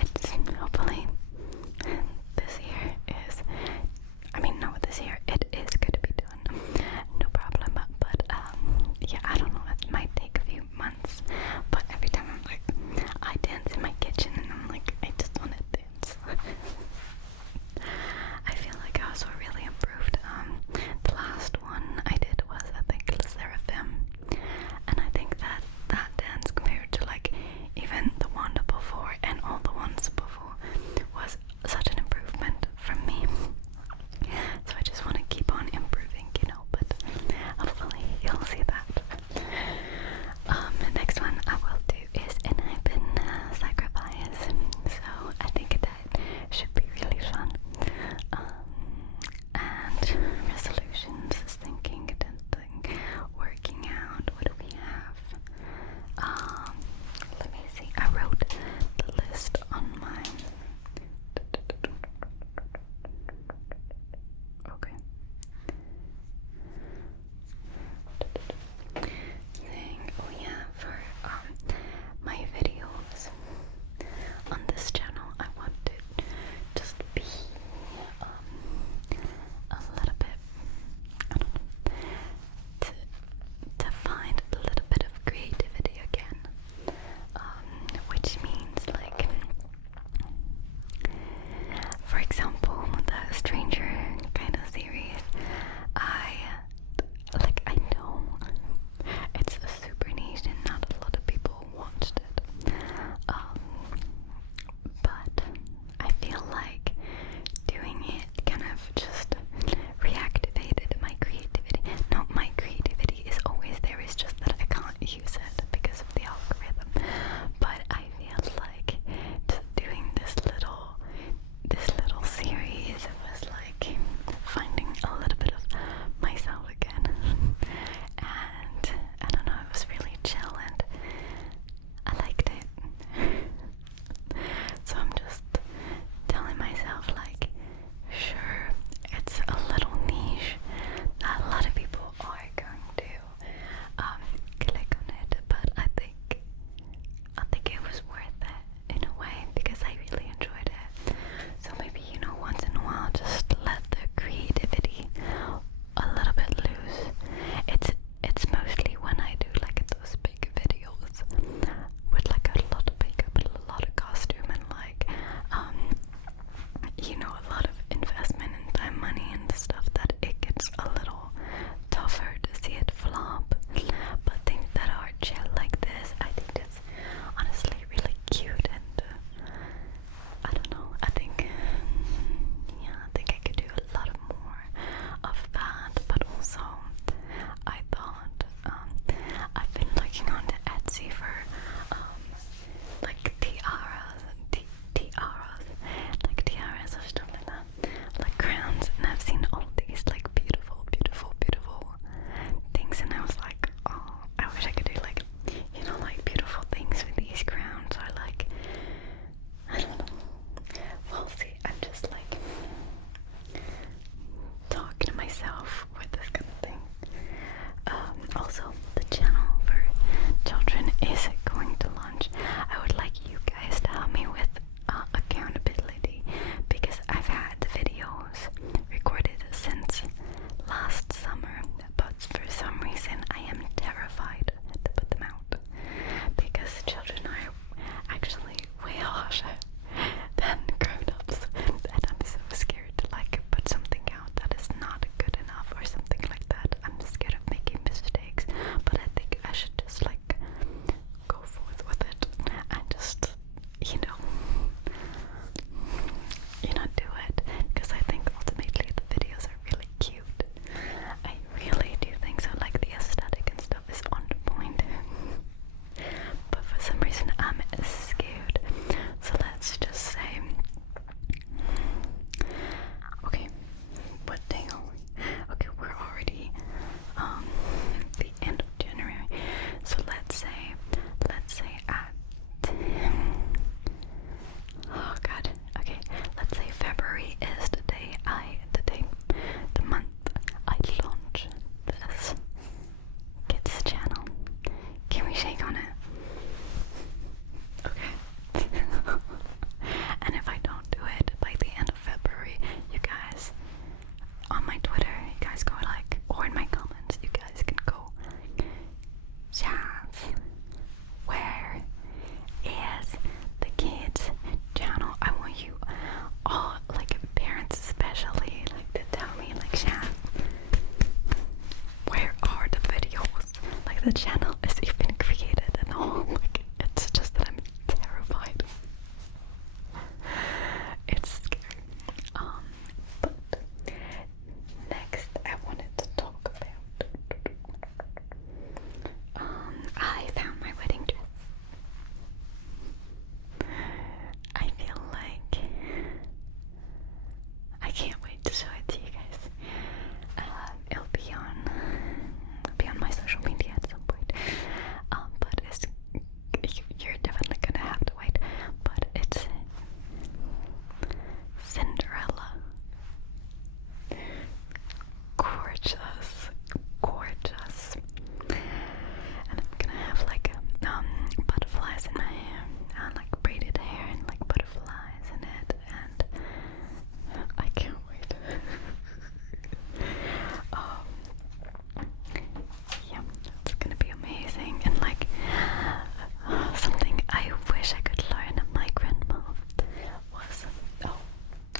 it's hopefully this year is, I mean, no, this year it is going to be done, no problem, but yeah, I don't know, it might take a few months, but every time I'm like, I dance in my kitchen and I'm like, I just want to dance. I feel like I also really improved. The last one I did was, I think, Seraphim, and I think that dance compared to like even the one before and all the ones before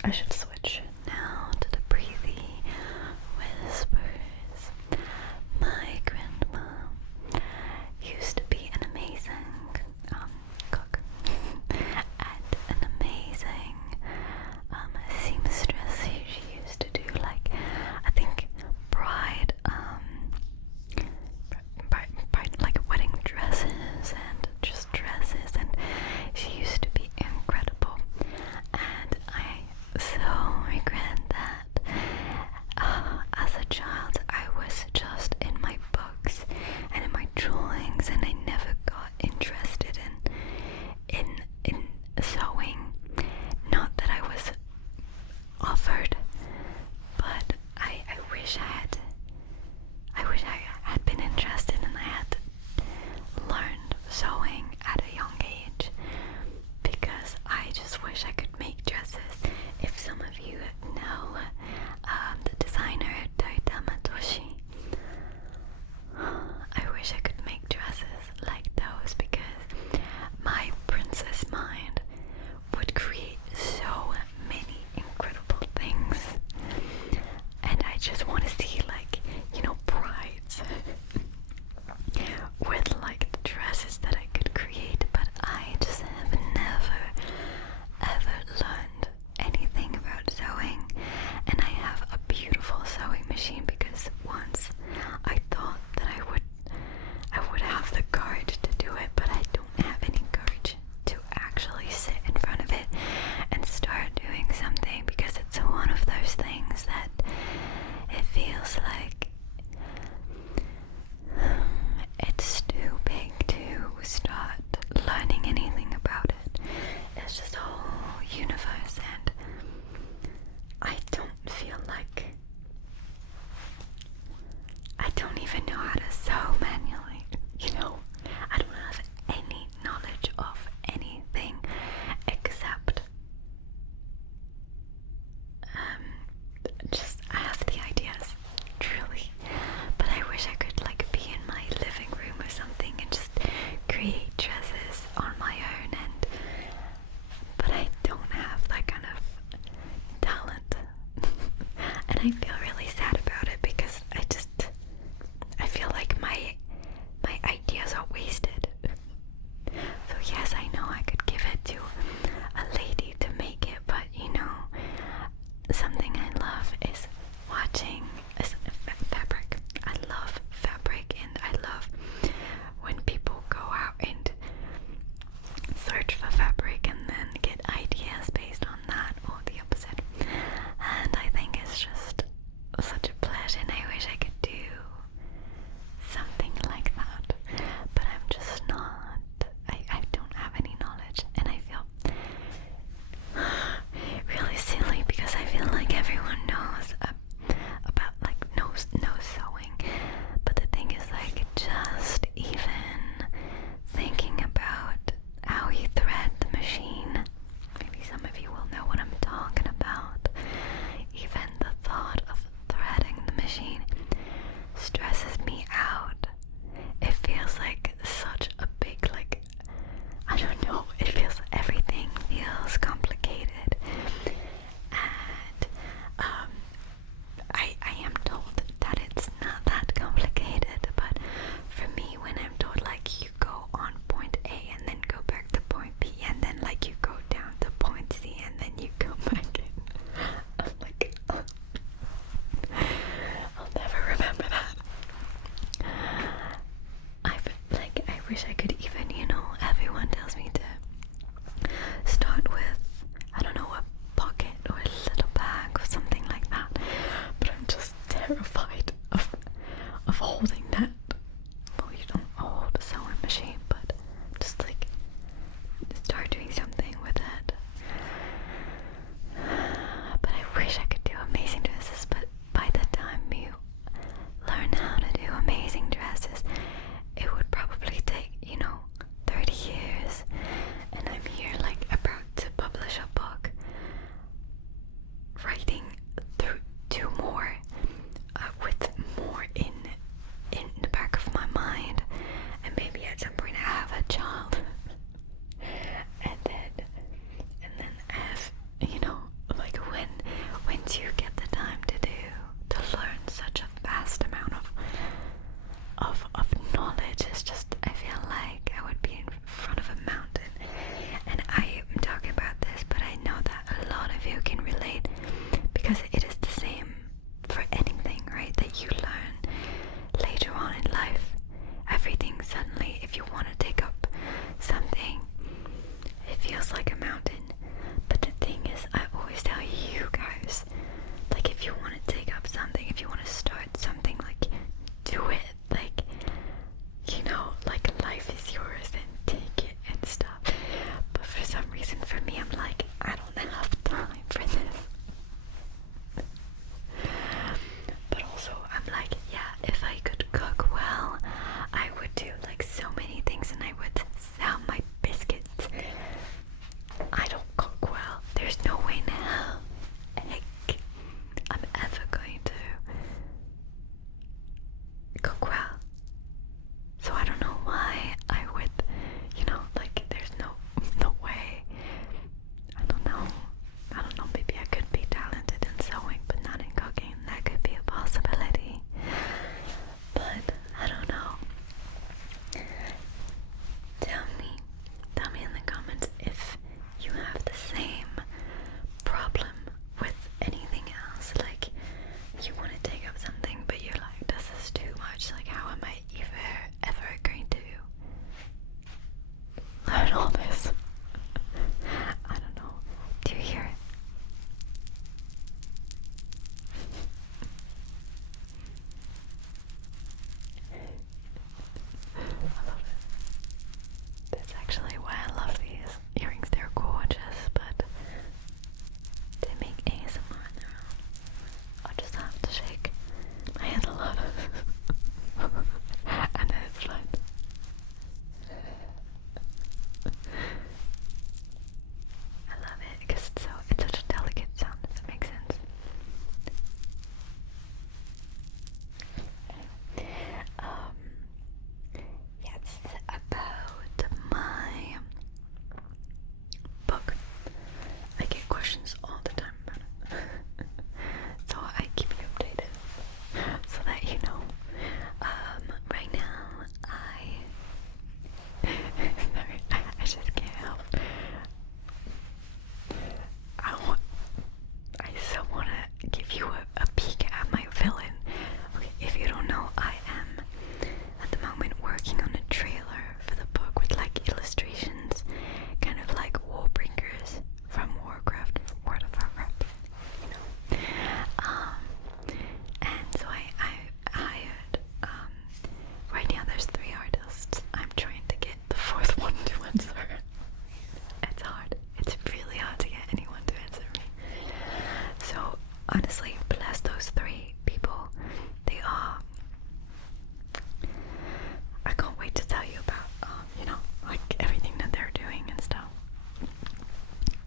I should switch now to the breathy whispers. My grandma used to be an amazing cook and an amazing seamstress. She used to do like, I think, bride like wedding dresses and just dresses, and she used to be incredible. And I so regret that as a child I was just in my books and in my drawings, and I never got interested in sewing. Not that I was offered, but I wish I had been interested, and I had learned sewing at a young age, because I just wish I could make dresses. If some of you know the designer Toyotama Toshi, I wish I could make dresses like those, because my princess mind would create so many incredible things, and I just want to see, like, you know, brides with like the dresses that I could create. But I just have never ever learned anything about sewing, and I have a beautiful sewing machine because once I thought that I would have the courage to do it, but I don't have any courage to actually sit in front of it and start doing something, because it's one of those things that it feels like it's too big to start learning anything about it. It's just a whole universe, and I don't feel like I don't even know how to sew manually, you know? I don't have any knowledge of anything except just I have the ideas, truly. But I wish I could like be in my living room or something and just create dresses on my own, but I don't have that kind of talent. And I feel really sad about it, because I feel like my ideas are wasted. So yes, I know I could give it to a lady to make it, but you know, something I love is watching fabric. I love fabric, and I love when people go out and search for fabric and then get ideas based on that, or the opposite. And I think it's just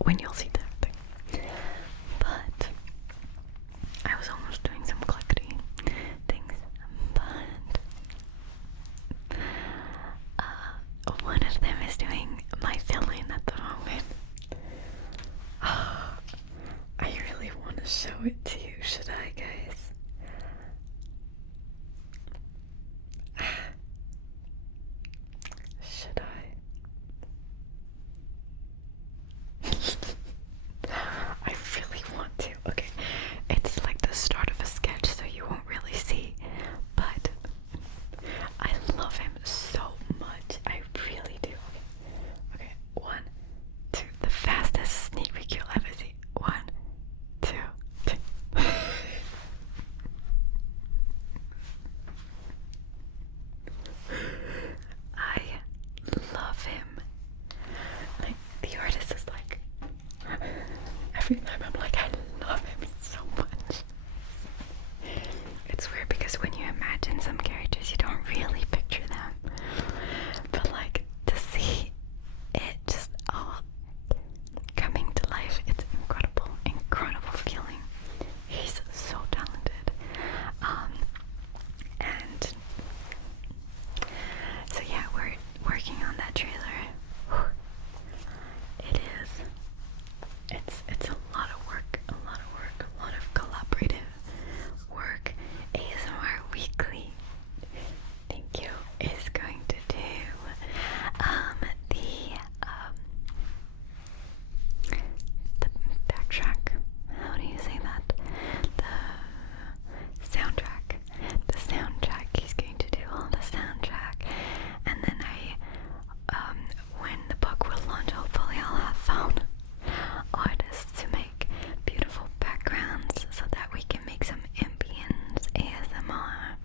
when you'll see that thing. But I was almost doing some clickety things, but one of them is doing my fill-in at the moment. I really want to show it to you. Should I, guys? Should I? I really want to. Okay, it's like the start of a sketch, so you won't really see, but I love him so much. I really do. Okay, 1, 2. The fastest sneak peek you'll ever see. 1, 2, 3. I love him. Like, the artist is like, every time I'm like, I love him so much. It's weird because when you imagine some characters, you don't really picture them. But like, to see it just all coming to life, it's incredible, incredible feeling. He's so talented. And so yeah, we're working on that trailer. It is. It's a lot of work, a lot of collaborative work. ASMR Weekly, thank you, is going to do the backtrack. How do you say that? The soundtrack. The soundtrack. He's going to do all the soundtrack, and then when the book will launch, hopefully I'll have found artists to make beautiful backgrounds so that we can make some ambience ASMR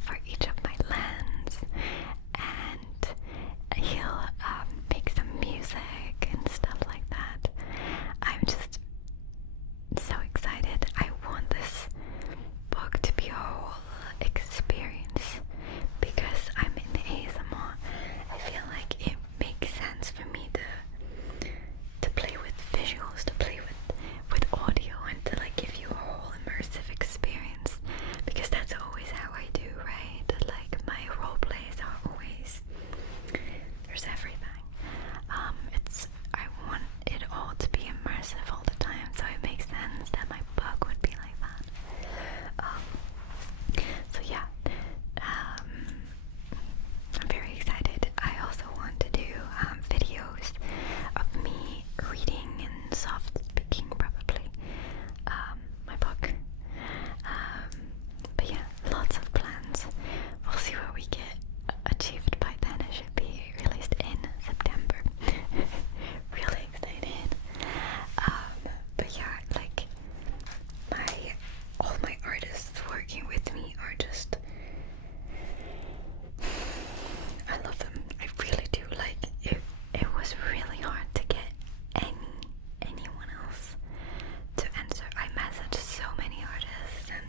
for each of my lens, and he'll make some music and stuff like that. I'm just so excited. I want this book to be a whole experience because I'm in the ASMR. I feel like it makes sense for me to play with visuals, to play with audio, and to like give you a whole immersive experience, because that's always how I do, right? Like, my role plays are always, there's everything. I want it all to be immersive all the time, so it makes sense that my book would be like that. So yeah, I'm very excited. I also want to do videos of me reading and soft speaking, probably my book. But yeah, lots of plans. We'll see what we get achieved by then. It should be released in September. Really excited. But yeah, like, all my artists working with me are just, I love them. I really do. Like, it was really hard to get anyone else to answer. I messaged so many artists, and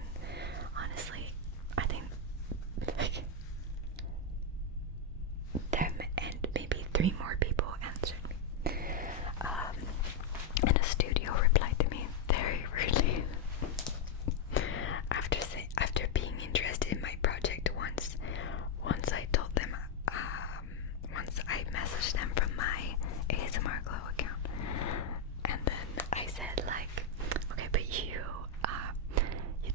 honestly, I think like them and maybe 3 more people answered me. And a studio replied to me very rudely after being interested in my project once I told them, once I messaged them from my ASMR Glow account, and then I said like, okay, but you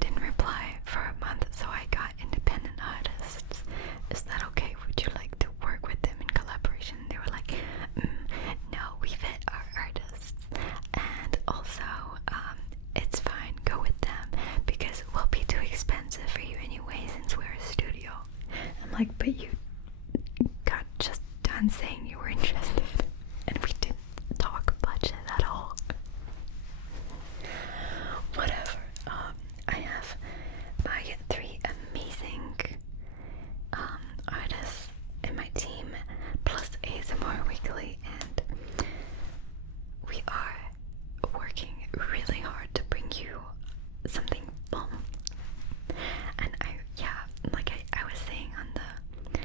didn't reply for a month, so I got independent artists. Is that okay? Would you like to work with them in collaboration? They were like, no, we vet our artists, and also it's fine, go with them because we'll be too expensive for you anyway since we're a studio. I'm like, but you got just done saying you were interested and we didn't talk budget at all. Whatever. I have my 3 amazing artists in my team, plus ASMR Weekly, and we are working really hard to bring you something bomb. And I was saying on the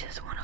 just want